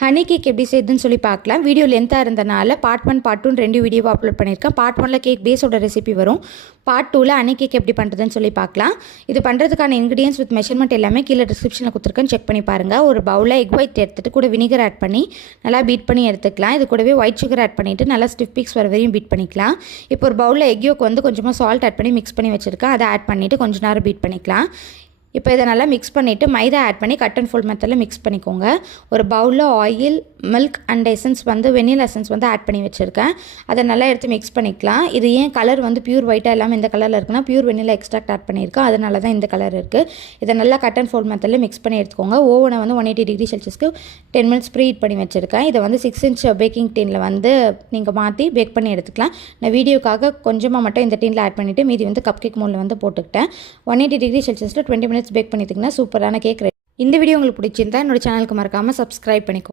Honey cake எப்படி செய்யுதுன்னு சொல்லி பார்க்கலாம். வீடியோ லென்த்தாக இருந்தனால பார்ட் 1 பார்ட் 2 2 வீடியோவாக அப்லோட் பண்ணியிருக்கேன். பார்ட் 1ல் கேக் பேஸோட ரெசிபி வரும். பார்ட் 2ல் ஹனி கேக் எப்படி பண்ணுறதுன்னு சொல்லி பார்க்கலாம். இது பண்ணுறதுக்கான இன்க்ரீடியன்ஸ் வித் மெஷர்மெண்ட் எல்லாமே கீழே டிஸ்கிரிப்ஷனில் கொடுத்துருக்கேன், செக் பண்ணி பாருங்கள். ஒரு பவுலில் எக் ஒயிட் எடுத்துகிட்டு கூட வினிகர் ஆட் பண்ணி நல்லா பீட் பண்ணி எடுத்துக்கலாம். இது கூடவே ஒயிட் சுகர் ஆட் பண்ணிவிட்டு நல்லா ஸ்டிஃப் பீக்ஸ் வர வரையும் பீட் பண்ணிக்கலாம். இப்போ ஒரு பவுலில் எக் யோக் வந்து கொஞ்சமாக சால்ட் ஆட் பண்ணி மிக்ஸ் பண்ணி வச்சுருக்கேன். அதை ஆட் பண்ணிவிட்டு கொஞ்சம் நேரம் பீட் பண்ணிக்கலாம். இப்போ இதை நல்லா மிக்ஸ் பண்ணிவிட்டு மைதா ஆட் பண்ணி கட் அண்ட் ஃபோல்ட் மெத்தடில் மிக்ஸ் பண்ணிக்கோங்க. ஒரு பவுலில் ஆயில், மில்க் அண்ட் எசன்ஸ் வந்து வெனிலா எசன்ஸ் வந்து ஆட் பண்ணி வச்சுருக்கேன். அதை நல்லா எடுத்து மிக்ஸ் பண்ணிக்கலாம். இது ஏன் கலர் வந்து பியூர் ஒயிட்டாக இல்லாமல் இந்த கலரில் இருக்குன்னா பியூர் வெனிலா எக்ஸ்ட்ராக்ட் ஆட் பண்ணியிருக்கேன், அதனால தான் இந்த கலர் இருக்குது. இதை நல்லா கட் அண்ட் ஃபோல்ட் மெத்தடில் மிக்ஸ் பண்ணி எடுத்துக்கோங்க. ஓவனை வந்து 180 டிகிரி செல்சியஸ்க்கு 10 மினிட்ஸ் ப்ரீ ஹீட் பண்ணி வச்சுருக்கேன். இதை வந்து 6 இன்ச் பேக்கிங் டீனில் வந்து நீங்கள் மாற்றி பேக் பண்ணி எடுத்துக்கலாம். நான் வீடியோக்காக கொஞ்சமாக மட்டும் இந்த டீனில் ஆட் பண்ணிவிட்டு மீதி வந்து கப் கேக் மோல்டில் வந்து போட்டுக்கிட்டேன். 180 டிகிரி செல்சியஸில் 20 மினிட்ஸ் பேக் பண்ணிட்டிங்கன்னா சூப்பரான கேக் ரெடி. இந்த வீடியோ உங்களுக்கு பிடிச்சிருந்தா என்னோட சேனலுக்கு மறக்காமல் சப்ஸ்கிரைப் பண்ணிக்கோ.